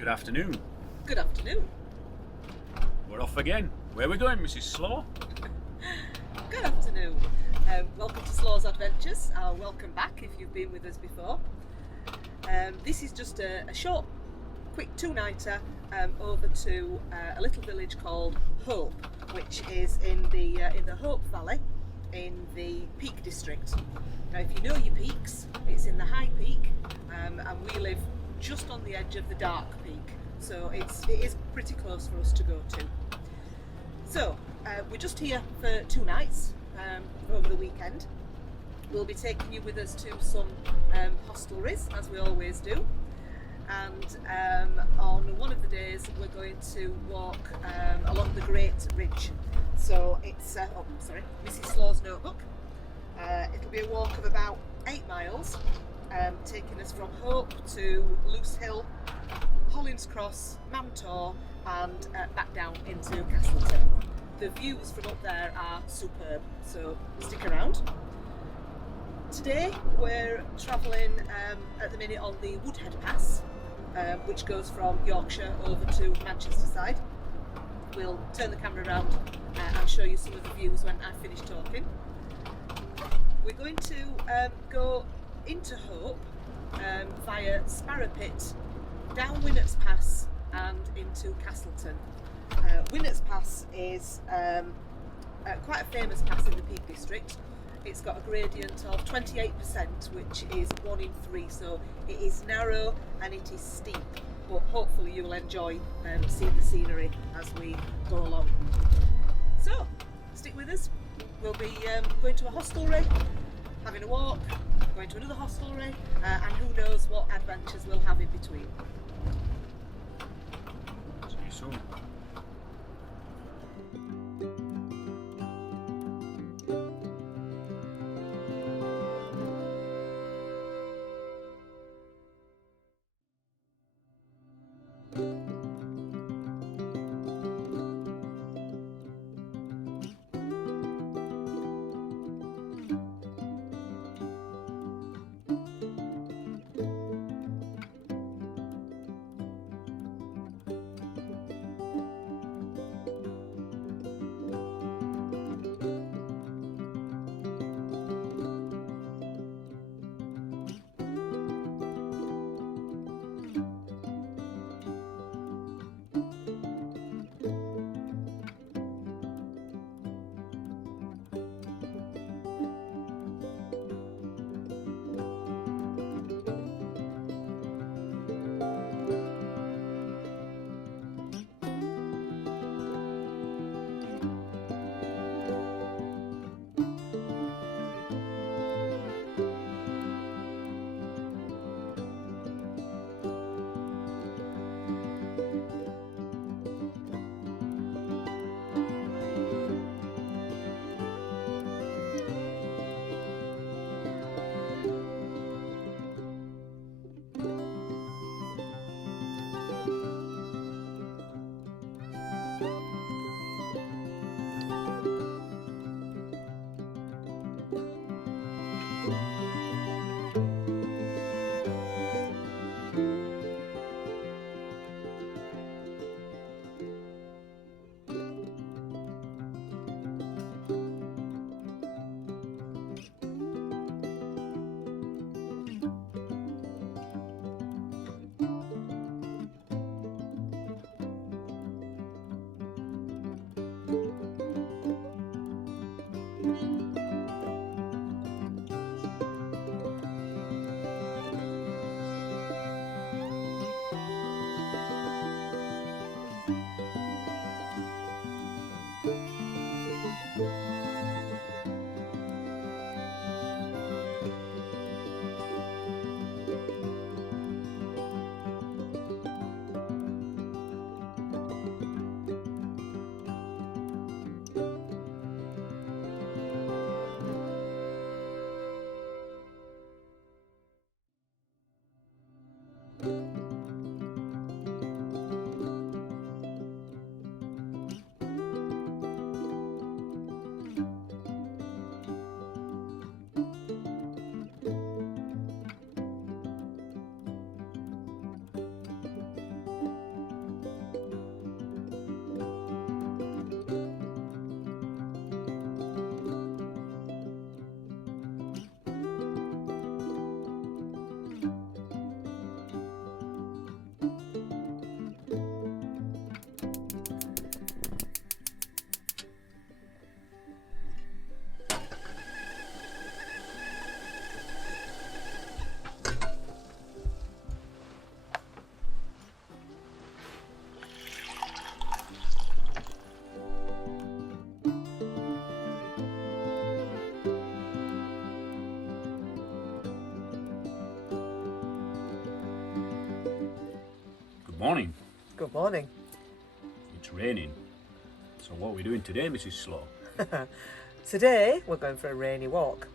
Good afternoon. Good afternoon. We're off again. Where are we going, Mrs. Slaw? Good afternoon. Welcome to Slaw's Adventures. Welcome back if you've been with us before. This is just a short, quick two-nighter over to a little village called Hope, which is in the Hope Valley in the Peak District. Now, if you know your peaks, it's in the High Peak, and we live just on the edge of the Dark Peak, so it is pretty close for us to go to. So we're just here for 2 nights over the weekend. We'll be taking you with us to some hostelries, as we always do, and on one of the days we're going to walk along the Great Ridge. So it's Mrs. Slaw's notebook. It'll be a walk of about 8 miles, taking us from Hope to Loose Hill, Hollins Cross, Mam Tor, and back down into Castleton. The views from up there are superb, so stick around. Today we're travelling at the minute on the Woodhead Pass, which goes from Yorkshire over to Manchester side. We'll turn the camera around and show you some of the views when I finish talking. We're going to go into Hope via Sparrow Pit, down Winnats Pass and into Castleton. Winnats Pass is quite a famous pass in the Peak District. It's got a gradient of 28%, which is 1 in 3, so it is narrow and it is steep, but hopefully you will enjoy seeing the scenery as we go along. So stick with us. We'll be going to a hostelry, having a walk, going to another hostelry, and who knows what adventures we'll have in between. See you soon. Morning. Good morning. It's raining. So what are we doing today, Mrs. Slaw? Today we're going for a rainy walk.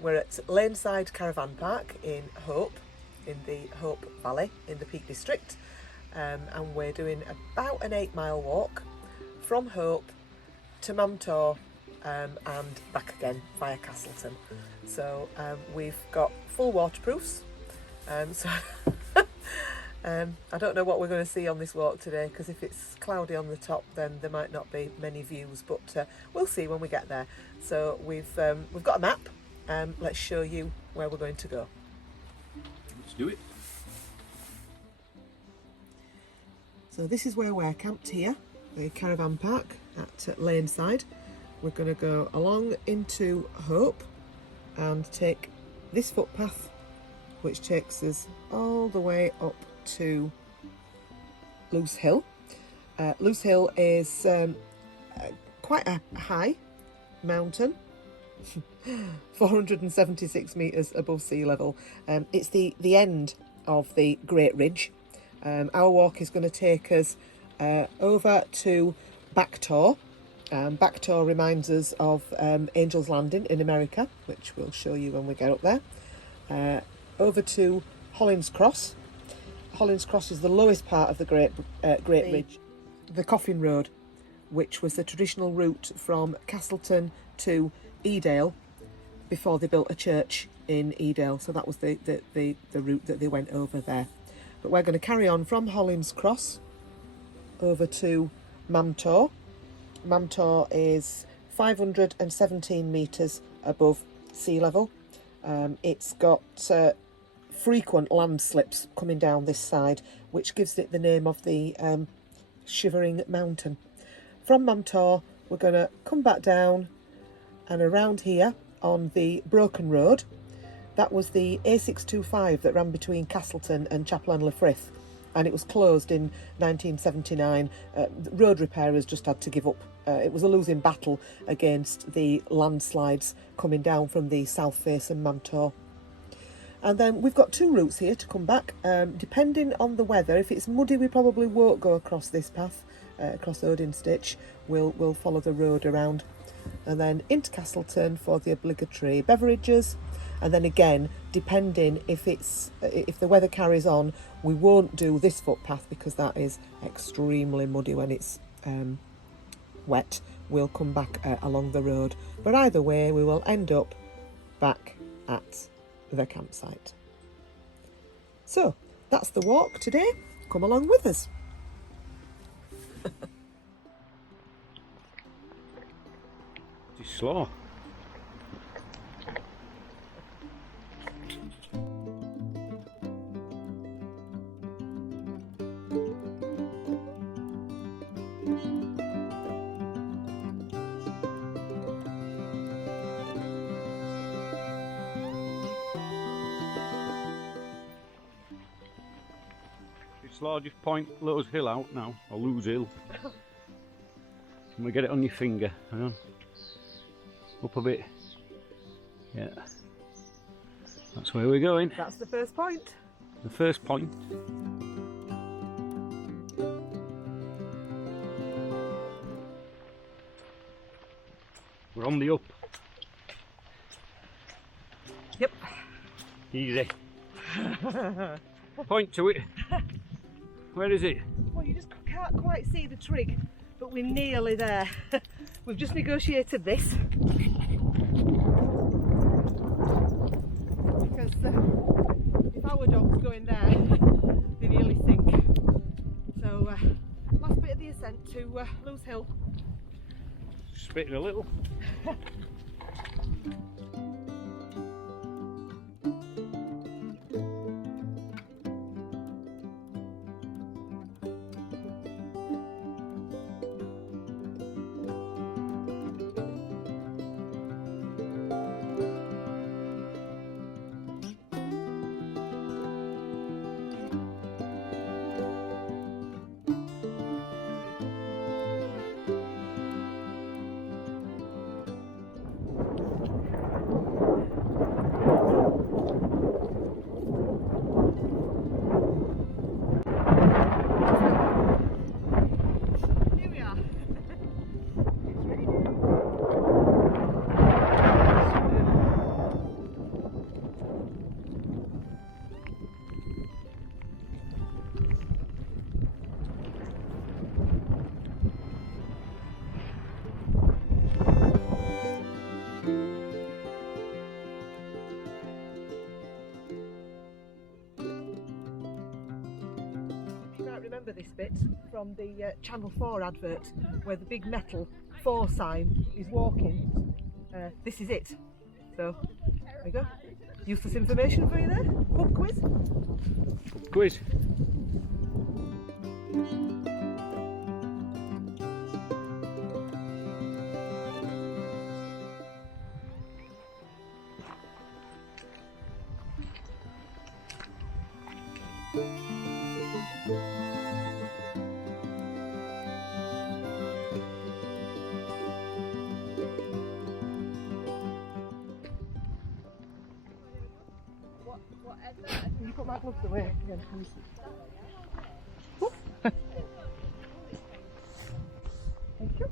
We're at Laneside Caravan Park in Hope, in the Hope Valley in the Peak District, and we're doing about an 8-mile walk from Hope to Mam Tor and back again via Castleton. So we've got full waterproofs. So I don't know what we're going to see on this walk today, because if it's cloudy on the top then there might not be many views, but we'll see when we get there. So we've got a map. Let's show you where we're going to go. Let's do it. So this is where we're camped here, the Caravan Park at Laneside. We're going to go along into Hope and take this footpath, which takes us all the way up to Loose Hill. Loose Hill is quite a high mountain, 476 metres above sea level. It's the end of the Great Ridge. Our walk is going to take us over to Embarked. Embarked reminds us of Angel's Landing in America, which we'll show you when we get up there. Over to Hollins Cross. Hollins Cross is the lowest part of the Great Ridge. The Coffin Road, which was the traditional route from Castleton to Edale before they built a church in Edale. So that was the route that they went over there. But we're going to carry on from Hollins Cross over to Mam Tor. Mam Tor is 517 metres above sea level. It's got frequent landslips coming down this side, which gives it the name of the Shivering Mountain. From Mam Tor, we're going to come back down and around here on the Broken Road. That was the A625 that ran between Castleton and Chapel-en-le-Frith, and it was closed in 1979. Road repairers just had to give up. It was a losing battle against the landslides coming down from the south face and Mam Tor. And then we've got two routes here to come back, depending on the weather. If it's muddy, we probably won't go across this path, across Odin Stitch. We'll follow the road around and then into Castleton for the obligatory beverages. And then again, depending if the weather carries on, we won't do this footpath because that is extremely muddy when it's wet. We'll come back along the road. But either way, we will end up back at the campsite. So that's the walk today. Come along with us. It's Slaw. Slaw, just point Lose Hill out now, or Lose Hill. And we get it on your finger. Hang on. Up a bit. Yeah. That's where we're going. That's the first point. The first point. We're on the up. Yep. Easy. Point to it. Where is it? Well, you just can't quite see the trig, but we're nearly there. We've just negotiated this. Because if our dog's going there, they nearly sink. So, last bit of the ascent to Loose Hill. Spitting a little. remember this bit from the Channel 4 advert where the big metal 4 sign is walking. This is it. So, there you go. Useless information for you there. Pub quiz. Pub quiz. Can you put my gloves away again, please? Thank you.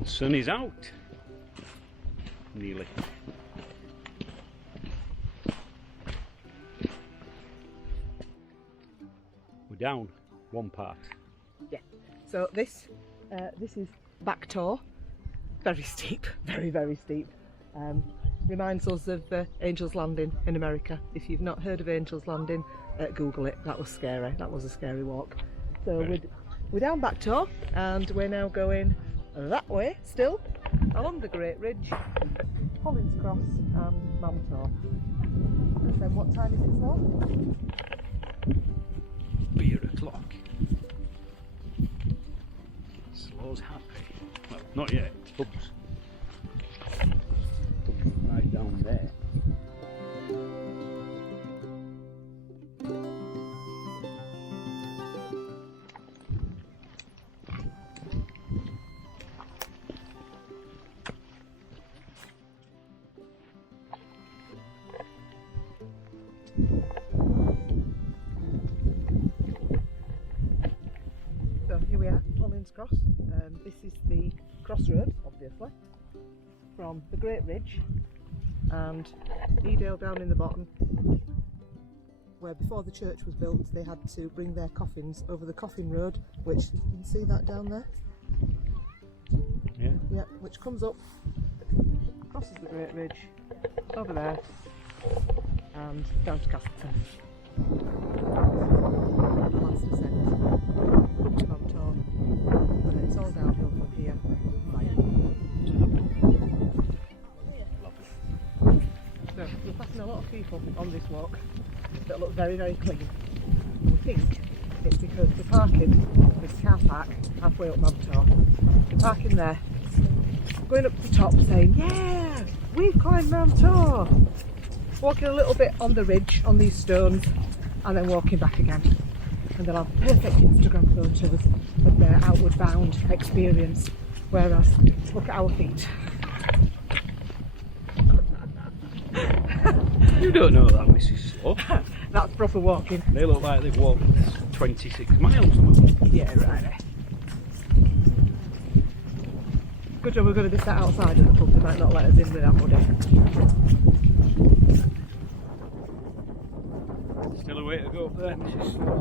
The sun is out. Nearly. We're down one part. Yeah. So this is Mam Tor. Very steep, very, very steep. Reminds us of Angel's Landing in America. If you've not heard of Angel's Landing, Google it. That was scary. That was a scary walk. So we're down Mam Tor, and we're now going that way still along the Great Ridge, Hollins Cross and Mam Tor. And then what time is it for? Beer o'clock. Slaw's happy. Well, not yet. Pubs. Pubs right down there. So here we are, Hollins Cross. This is the crossroads, obviously, from the Great Ridge and Edale down in the bottom, where before the church was built they had to bring their coffins over the coffin road, which you can see that down there. Yeah. Yeah, which comes up, crosses the Great Ridge, over there, and down to Castleton. The last descent up to Mam Tor, and then it's all downhill from here. So we're passing a lot of people on this walk that look very, very clean. And we think it's because they're parking this car park halfway up Mam Tor. They're parking there, going up to the top saying, yeah, we've climbed Mam Tor. Walking a little bit on the ridge, on these stones, and then walking back again. And they'll have perfect Instagram photos of their outward bound experience. Whereas, look at our feet. You don't know that, Mrs. Slaw. That's proper walking. They look like they've walked 26 miles, man. Yeah, right. Good job we're going to be sat outside of the pub, they might not let us in without money. Still a way to go up there, Mrs. Slaw.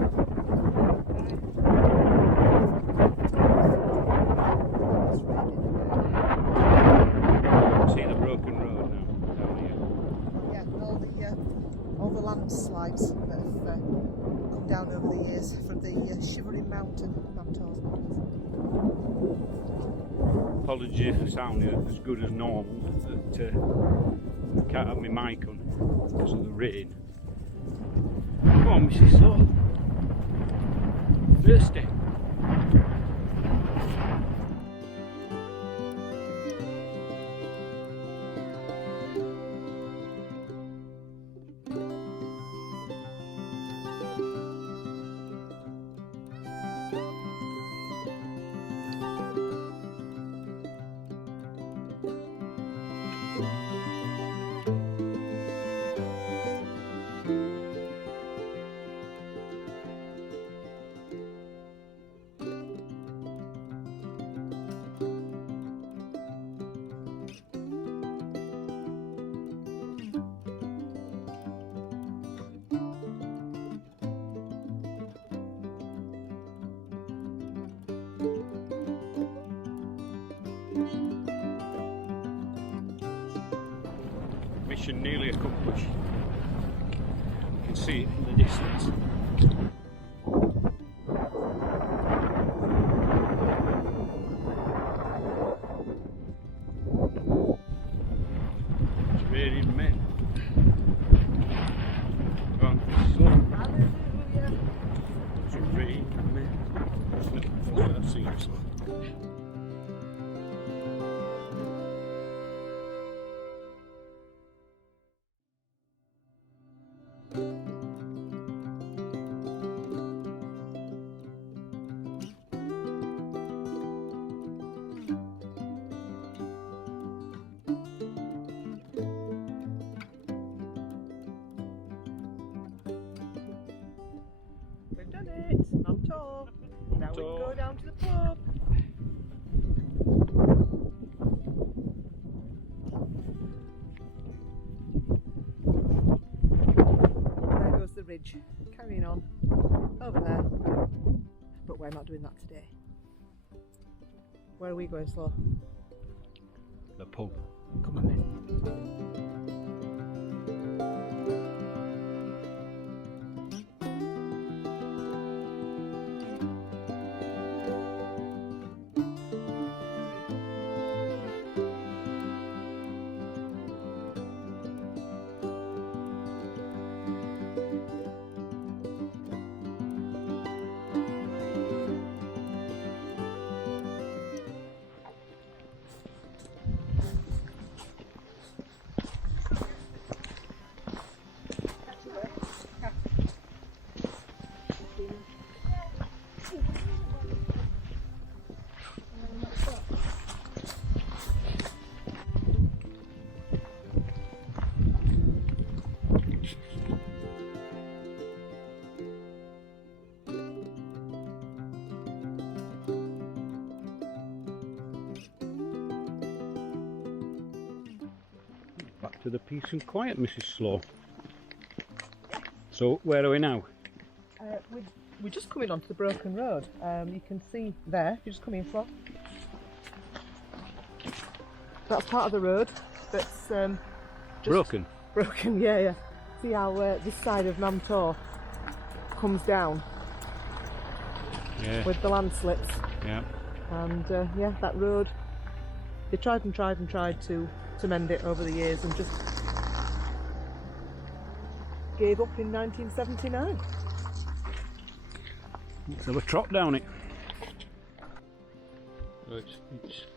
See the broken road now, down here. Yeah, all the landslides that have come down over the years from the shivering mountain, Mam Tor's mountains. Apologies for sounding as good as normal, but I can't have my mic on because of the rain. Come on, Mrs. Slaw. Thirsty. mission nearly accomplished. You can see it in the distance. It's raining men. Go on, slow. It's raining men. I've seen it, slow. We've done it! Mam Tor! Now we can go down to the pub! There goes the ridge, carrying on over there. But we're not doing that today. Where are we going, Slaw? The pub. Come on then. Back to the peace and quiet, Mrs. Slaw. So, where are we now? We're just coming onto the broken road. You can see there, you just come in, Slaw. That's part of the road that's just Broken? Broken, yeah. See how this side of Mam Tor comes down with the landslips. Yeah. And yeah, that road, they tried to mend it over the years and just gave up in 1979. Let's have a trot down it. Oh, it's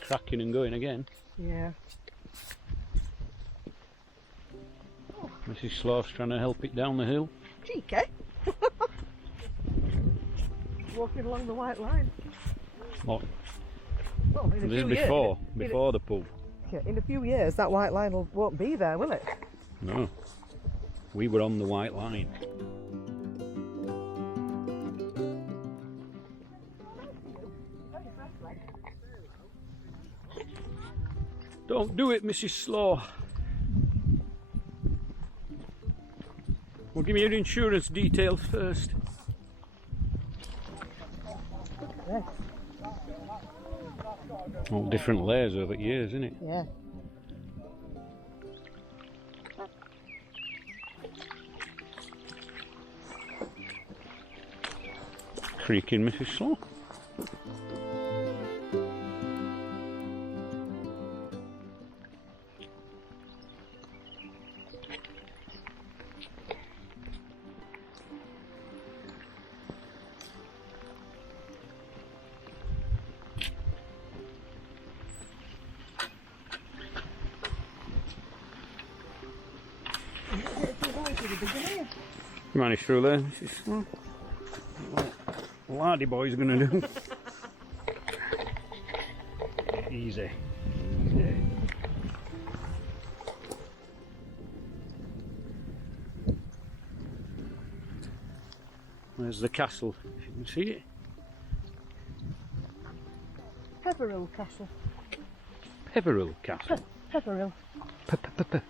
cracking and going again. Yeah. Mrs. Slaw's trying to help it down the hill. Cheeky. Walking along the white line. What? Well, in a This is few before years, the pub. in a few years, that white line won't be there, will it? No. We were on the white line. Don't do it, Mrs. Slaw. Well, give me your insurance details first. Yeah. All different layers over years, isn't it? Yeah. Creaking, Mrs. Slaw. You managed through there, Mrs. Slaw. What Lardy boy's gonna do. Easy. Easy. There's the castle, if you can see it. Peveril Castle. Peveril Castle. Peveril. P-p-p-p.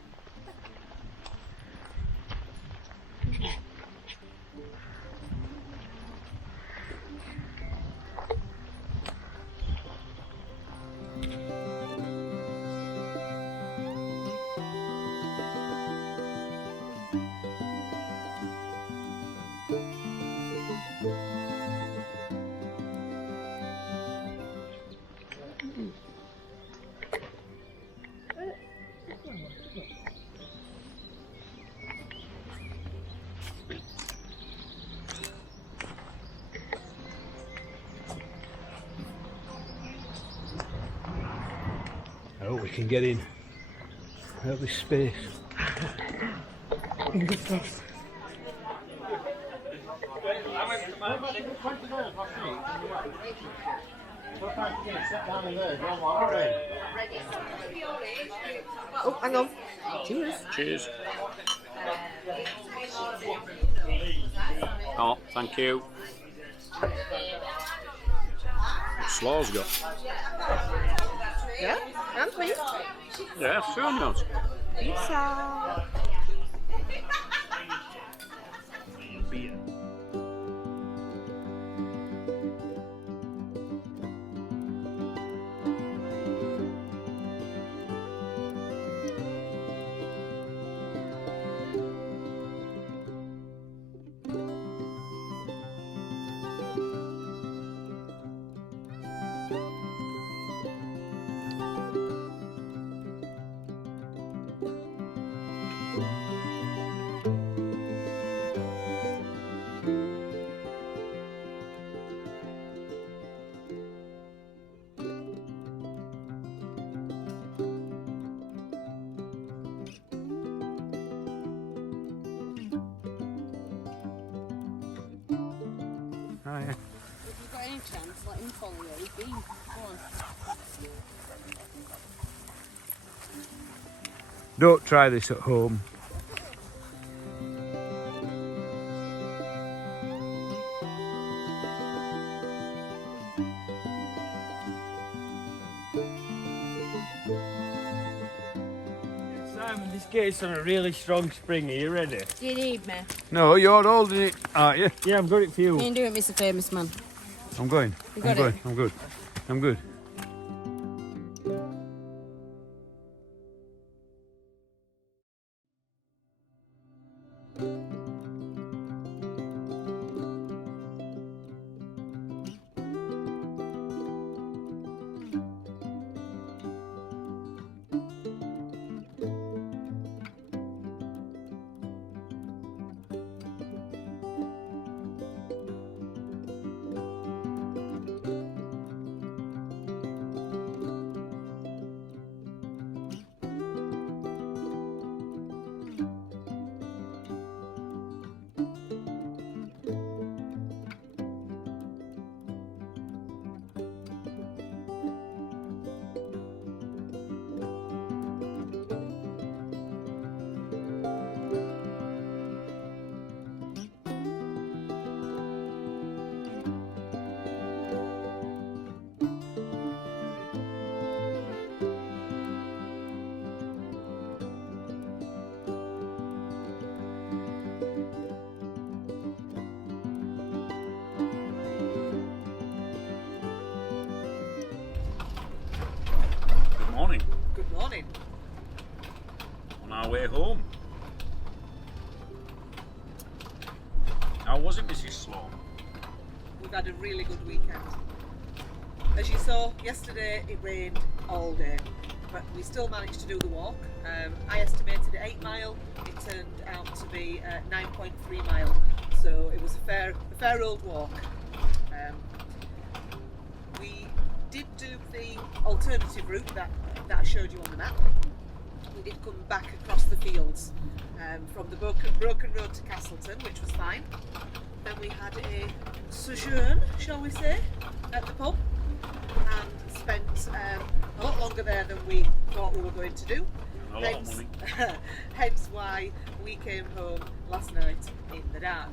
can get in. Out this space. Oh, hang on. Cheers. Cheers. Oh, thank you. Slaw's got. Yeah, and please. Yeah, sure not. Pizza. Beer. Oh, yeah. If you've got any chance, let him follow you. He's been. Go on. Don't try this at home. Simon, this gate's on a really strong spring. Are you ready? Do you need me? No, you're holding it, aren't you? Yeah, I've got it for you. You can do it, Mr. Famous Man. I'm going. You I'm got going. it? I'm good. I'm good. Morning. Good morning. On our way home. How was it, Mrs. Slaw? We've had a really good weekend. As you saw, yesterday it rained all day, but we still managed to do the walk. I estimated at 8 mile, it turned out to be 9.3 mile, so it was a fair old walk. We did do the alternative route that I showed you on the map. We did come back across the fields from the broken road to Castleton, which was fine. Then we had a sojourn, shall we say, at the pub and spent a lot longer there than we thought we were going to do. A lot of money. Hence why we came home last night in the dark,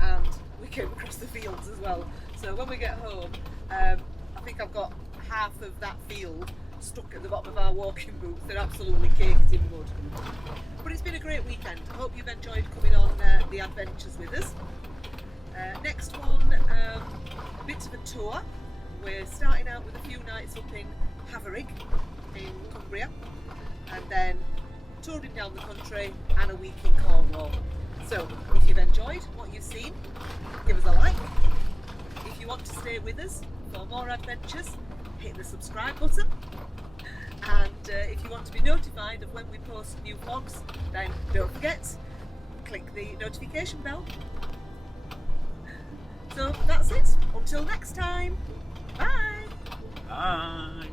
and we came across the fields as well. So when we get home, I think I've got half of that field stuck at the bottom of our walking boots. They're absolutely caked in mud. But it's been a great weekend. I hope you've enjoyed coming on the adventures with us. Next one, a bit of a tour. We're starting out with a few nights up in Haverig in Cumbria, and then touring down the country and a week in Cornwall. So if you've enjoyed what you've seen, give us a like. If you want to stay with us for more adventures, hit the subscribe button. And if you want to be notified of when we post new vlogs, then don't forget, click the notification bell. So that's it. Until next time. Bye. Bye.